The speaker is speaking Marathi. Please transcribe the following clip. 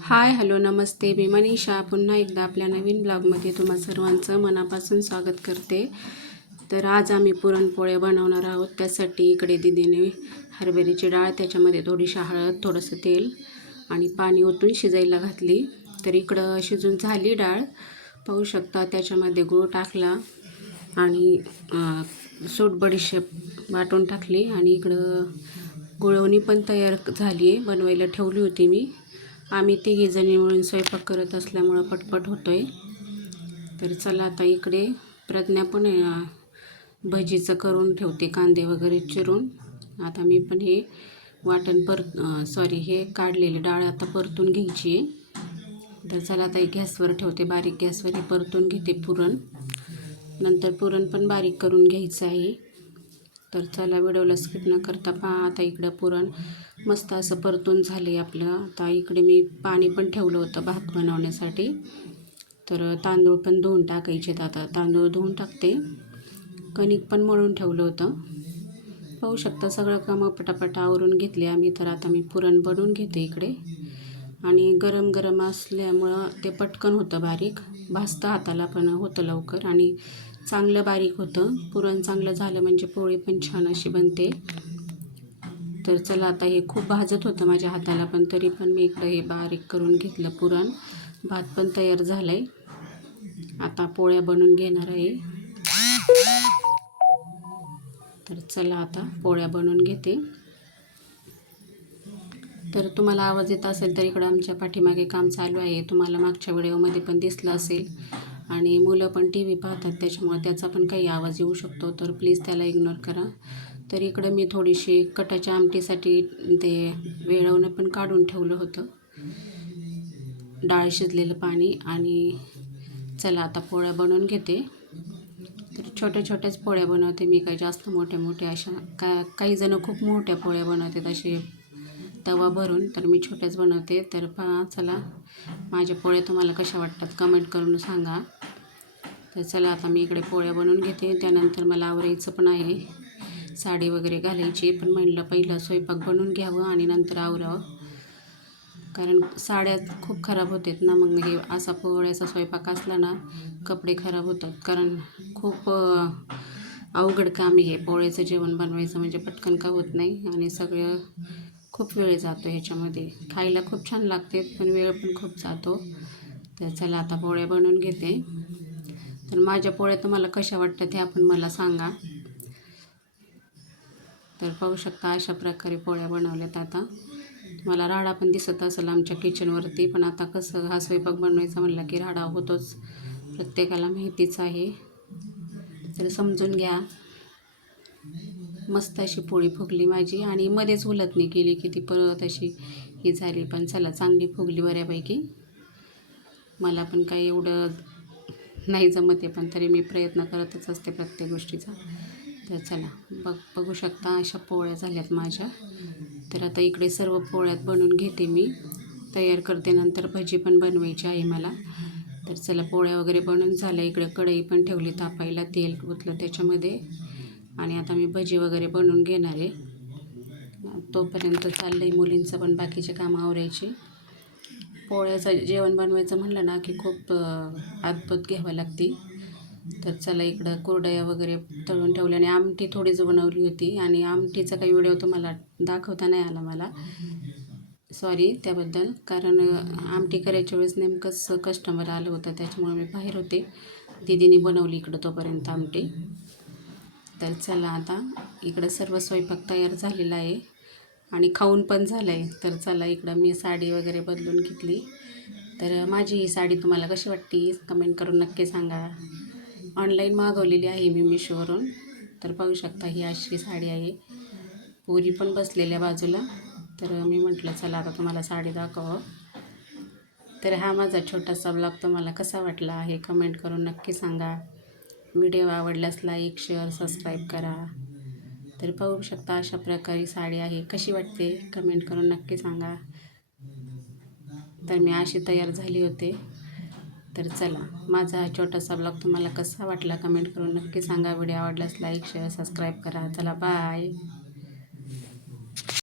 हाय हॅलो नमस्ते, मी मनीषा पुन्हा एकदा आपल्या नवीन ब्लॉगमध्ये तुम्हा सर्वांचं मनापासून स्वागत करते. तर आज आम्ही पुरणपोळ्या बनवणार आहोत. त्यासाठी इकडे दीदीने हरभऱ्याची डाळ, त्याच्यामध्ये थोडीशी हळद, थोडंसं तेल आणि पाणी ओतून शिजायला घातली. तर इकडं शिजून झाली डाळ, पाहू शकता. त्याच्यामध्ये गूळ टाकला आणि सूट बडीशेप वाटून टाकली आणि इकडं गुळवणी पण तयार झाली आहे, बनवायला ठेवली होती मी. आम्ही तिघीजणी मिळून स्वयंपाक करत असल्यामुळं पटपट होतो आहे. तर चला आता इकडे प्रज्ञा पण भजीचं करून ठेवते, कांदे वगैरे चिरून. आता मी पण हे वाटण हे काढलेली डाळ आता परतून घ्यायची आहे. तर चला आता गॅसवर ठेवते, बारीक गॅसवर हे परतून घेते पुरण. नंतर पुरण पण बारीक करून घ्यायचं आहे. तर चला व्हिडिओला स्किप न करता पहा. आता इकडं पुरण मस्त असं परतून झाले आपलं. आता इकडे मी पाणी पण ठेवलं होतं भात बनवण्यासाठी. तर तांदूळ पण धुवून टाकायचे. आता तांदूळ धुवून टाकते. कणिक पण मळून ठेवलं होतं. पाहू शकता सगळं कामं पटापट आवरून घेतले आम्ही. तर आता मी पुरण बनवून घेते इकडे. आणि गरम गरम असल्यामुळं ते पटकन होतं बारीक, भाजतं हाताला पण होतं लवकर आणि चांगलं बारीक होतं. पुरण चांगलं झालं म्हणजे पोळी पण छान अशी बनते. तर चला आता हे खूप भाजत होतं माझ्या हाताला, पण तरी पण मी इकडं हे बारीक करून घेतलं पुरण. भात पण तयार झाला आहे. आता पोळ्या बनवून घेणार आहे. तर चला आता पोळ्या बनवून घेते. तर तुम्हाला आवाज येत असेल तर इकडं आमच्या पाठीमागे काम चालू आहे. तुम्हाला मागच्या व्हिडिओमध्ये पण दिसलं असेल. आणि मुलं पण टी व्ही पाहतात, त्याच्यामुळे त्याचा पण काही आवाज येऊ शकतो, तर प्लीज त्याला इग्नोर करा. तर इकडं मी थोडीशी कटाच्या आमटीसाठी ते वेळवणं पण काढून ठेवलं होतं, डाळ शिजलेलं पाणी. आणि चला आता पोळ्या बनवून घेते. तर छोट्या छोट्याच पोळ्या बनवते मी, काही जास्त मोठ्या अशा काही जणं खूप मोठ्या पोळ्या बनवतात असे तवा भरून. तर मी छोट्याच बनवते. तर पहा चला, माझ्या पोळ्या तुम्हाला कशा वाटतात कमेंट करून सांगा. तर चला आता मी इकडे पोळ्या बनवून घेते. त्यानंतर मला आवरायचं पण आहे, साडी वगैरे घालायची. पण म्हणलं पहिलं स्वयंपाक बनवून घ्यावं आणि नंतर आवरावं, कारण साड्या खूप खराब होतात ना. मग हे असा पोळ्याचा स्वयंपाक असला ना, कपडे खराब होतात. कारण खूप अवघड काम आहे हे पोळ्याचं जेवण बनवायचं, म्हणजे पटकन का होत नाही आणि सगळं खूप वेळ जातो ह्याच्यामध्ये. खायला खूप छान लागते पण वेळ पण खूप जातो. तर चला आता पोळ्या बनवून घेते. तर माझ्या पोळ्या तुम्हाला कशा वाटतात हे आपण मला सांगा. तर पाहू शकता अशा प्रकारे पोळ्या बनवल्यात. आता मला राडा पण दिसत असेल आमच्या किचनवरती, पण आता कसं हा स्वयंपाक बनवायचा म्हणला की राडा होतोच, प्रत्येकाला माहितीच आहे. तर समजून घ्या. मस्त अशी पोळी फुगली माझी आणि मध्येच उलटणी गेली की ती परत अशी ही झाली. पण चला चांगली फुगली बऱ्यापैकी. मला पण काही एवढं नाही जमते, पण तरी मी प्रयत्न करतच असते प्रत्येक गोष्टीचा. तर चला बघू शकता अशा पोळ्या झाल्यात माझ्या. तर आता इकडे सर्व पोळ्यात बनवून घेते मी, तयार करते. नंतर भजी पण बनवायची आहे मला. तर चला पोळ्या वगैरे बनवून झाल्या. इकडे कढई पण ठेवली तापायला, तेल ओतलं त्याच्यामध्ये आणि आता मी भजी वगैरे बनवून घेणार आहे. तोपर्यंत चाललं आहे मुलींचं पण बाकीचे कामं आवरायचे. पोळ्याचं जेवण बनवायचं म्हणलं ना की खूप आदबत घ्यावं लागते. तर चला इकडं कुरडया वगैरे तळून ठेवल्या आणि आमटी थोडीच बनवली होती. आणि आमटीचा काही व्हिडिओ तुम्हाला दाखवता नाही आला मला, सॉरी त्याबद्दल. कारण आमटी करायच्या वेळेस नेमकंच कस्टमर आलं होतं, त्याच्यामुळे मी बाहेर होते. दीदीने बनवली इकडं तोपर्यंत आमटी. तर चला आता इकडं सर्व स्वयंपाक तयार झालेला आहे आणि खाऊन पण झालं आहे. तर चला इकडं मी साडी वगैरे बदलून घेतली. तर माझी ही साडी तुम्हाला कशी वाटते कमेंट करून नक्की सांगा. ऑनलाईन मागवलेली आहे मी मिशोवरून. तर पाहू शकता ही अशी साडी आहे. पोरी पण बसलेल्या बाजूला. तर मी म्हटलं चला आता तुम्हाला साडी दाखवावं. तर हा माझा छोटासा ब्लॉग तुम्हाला कसा वाटला आहे कमेंट करून नक्की सांगा. व्हिडिओ आवडल्यास लाईक, शेअर, सबस्क्राईब करा. तर पाहू शकता अशा प्रकारे साडी आहे. कशी वाटते कमेंट करून नक्की सांगा. तर मी अशी तयार झाली होते. तर चला माझा हा छोटासा ब्लॉग तुम्हाला कसा वाटला कमेंट करून नक्की सांगा. व्हिडिओ आवडल्यास लाईक, शेअर, सबस्क्राईब करा. चला बाय.